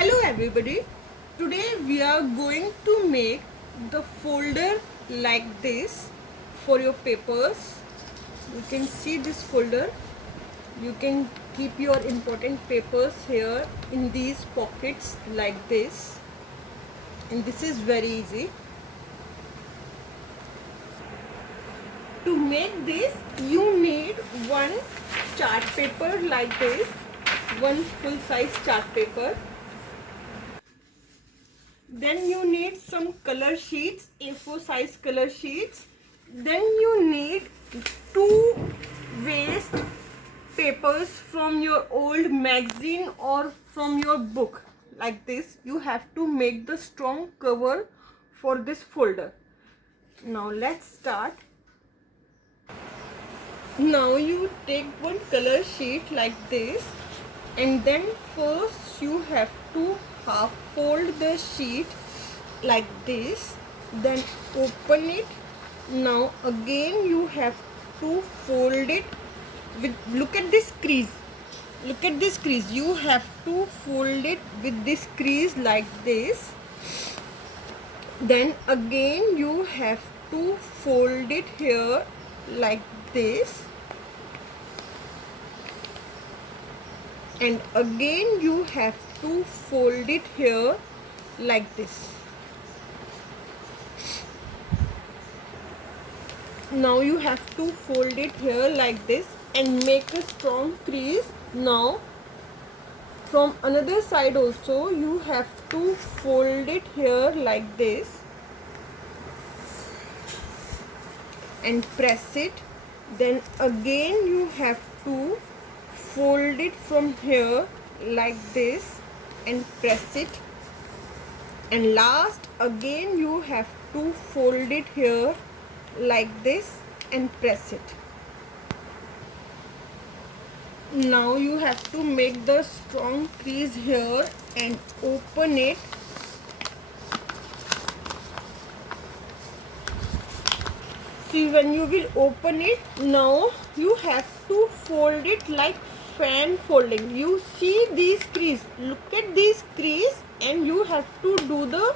Hello everybody, today we are going to make the folder like this for your papers. You can see this folder. You can keep your important papers here in these pockets like this, and this is very easy. To make this you need one chart paper like this, one full size chart paper. Then you need some color sheets, A4 size color sheets. Then you need two waste papers from your old magazine or from your book like this. You have to make the strong cover for this folder. Now let's start. Now you take one color sheet like this, and then first you have to half fold the sheet like this, then open it. Now again you have to fold it with, look at this crease, you have to fold it with this crease like this. Then again you have to fold it here like this, and again you have to fold it here like this. Now you have to fold it here like this and make a strong crease. Now from another side also you have to fold it here like this and press it. Then again you have to fold it from here like this and press it, and last again you have to fold it here like this and press it. Now you have to make the strong crease here and open it. See, when you will open it, now you have to fold it like fan folding. You see these crease, look at these crease, and you have to do the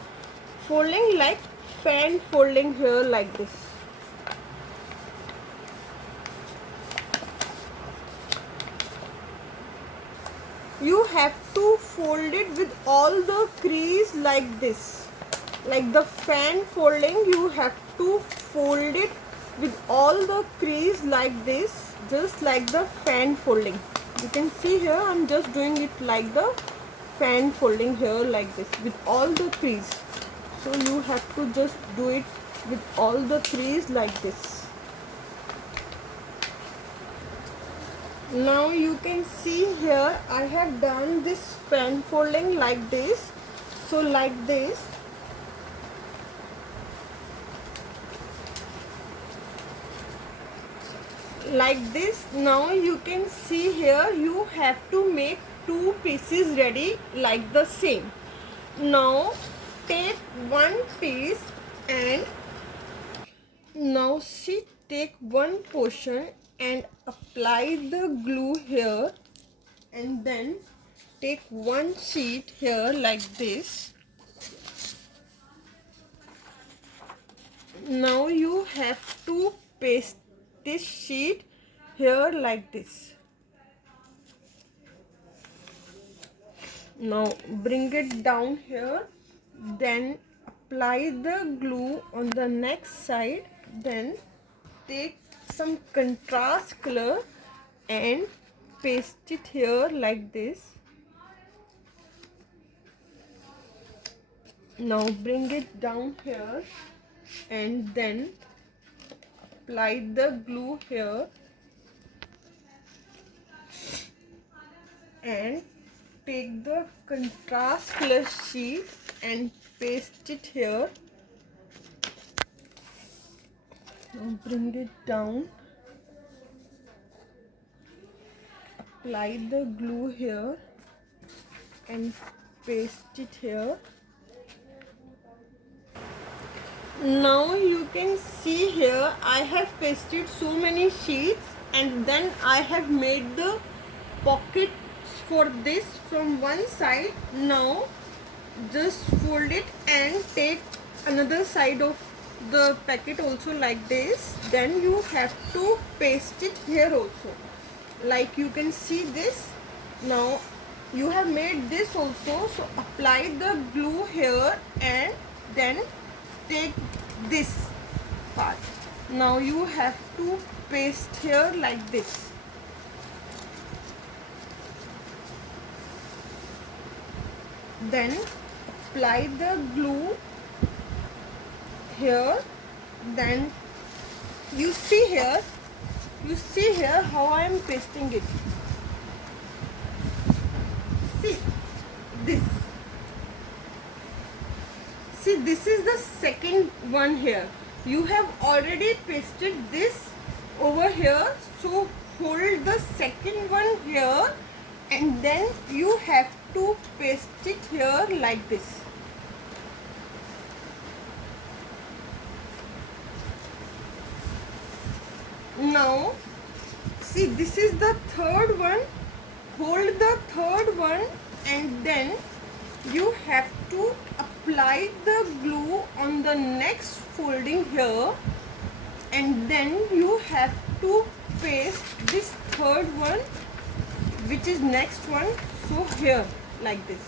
folding like fan folding here like this. You have to fold it with all the crease like this, like the fan folding. You have to fold it with all the crease like this, just like the fan folding. You can see here I'm just doing it like the fan folding here like this with all the crease. So you have to just do it with all the crease like this. Now you can see here I have done this fan folding like this. So like this. Like this. Now you can see here you have to make two pieces ready like the same. Now take one piece and now see, take one portion and apply the glue here, and then take one sheet here like this. Now you have to paste this sheet here like this. Now bring it down here, then apply the glue on the next side. Then take some contrast color and paste it here like this. Now bring it down here and then apply the glue here and take the contrast color sheet and paste it here. Now bring it down, apply the glue here and paste it here. Now you can see here I have pasted so many sheets, and then I have made the pockets for this from one side. Now just fold it and take another side of the packet also like this. Then you have to paste it here also, like you can see this. Now you have made this also, so apply the glue here and then take this part. Now you have to paste here like this. Then apply the glue here. Then you see here how I am pasting it. See this. See, this is the second one here. You have already pasted this over here, so hold the second one here and then you have to paste it here like this. Now see, this is the third one. Hold the third one and then you have to apply the glue on the next folding here, and then you have to paste this third one, which is next one, so here like this.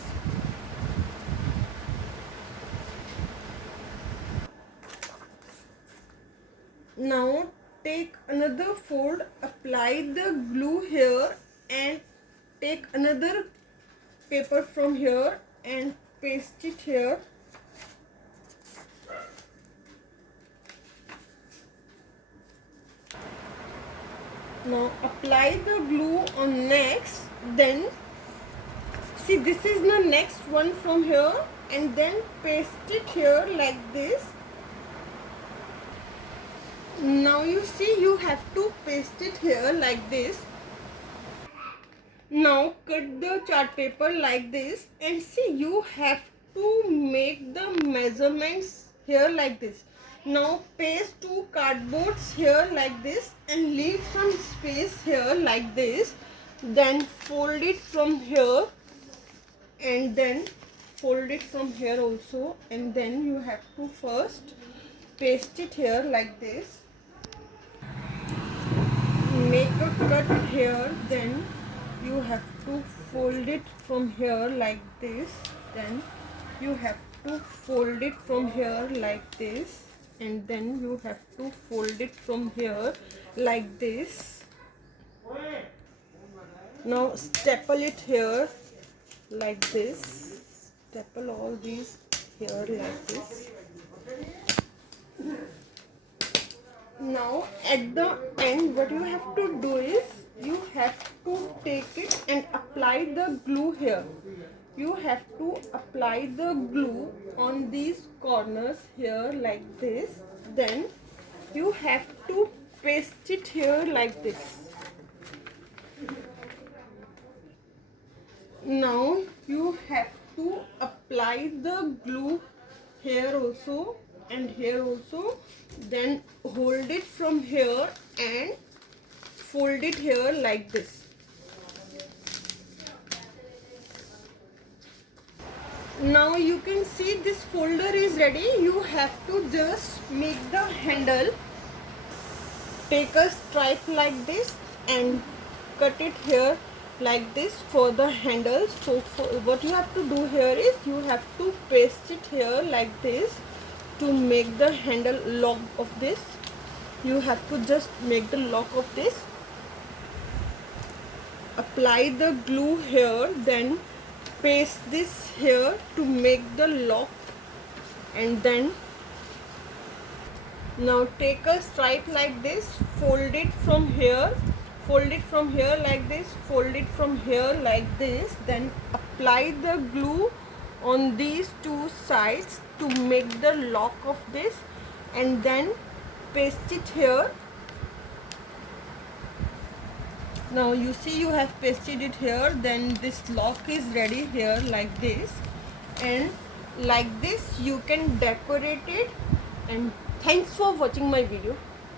Now take another fold, apply the glue here and take another paper from here and paste it here. Now apply the glue on next. Then see, this is the next one from here, and then paste it here like this. Now you see, you have to paste it here like this. Now cut the chart paper like this, and see, you have to make the measurements here like this. Now paste two cardboards here like this and leave some space here like this. Then fold it from here and then fold it from here also, and then you have to first paste it here like this. Make a cut here, then you have to fold it from here like this. Then you have to fold it from here like this, and then you have to fold it from here like this. Now staple it here like this. Staple all these here like this. Now at the end, what you have to do is, you have to take it and apply the glue here. You have to apply the glue on these corners here like this. Then you have to paste it here like this. Now you have to apply the glue here also and here also. Then hold it from here and fold it here like this. Now you can see this folder is ready. You have to just make the handle. Take a stripe like this and cut it here like this for the handle. So what you have to do here is, you have to paste it here like this to make the handle lock of this. You have to just make the lock of this. Apply the glue here, then paste this here to make the lock, and then now take a stripe like this, fold it from here, fold it from here like this, fold it from here like this. Then apply the glue on these two sides to make the lock of this, and then paste it here. Now you see, you have pasted it here. Then this lock is ready here like this, and like this you can decorate it. And thanks for watching my video.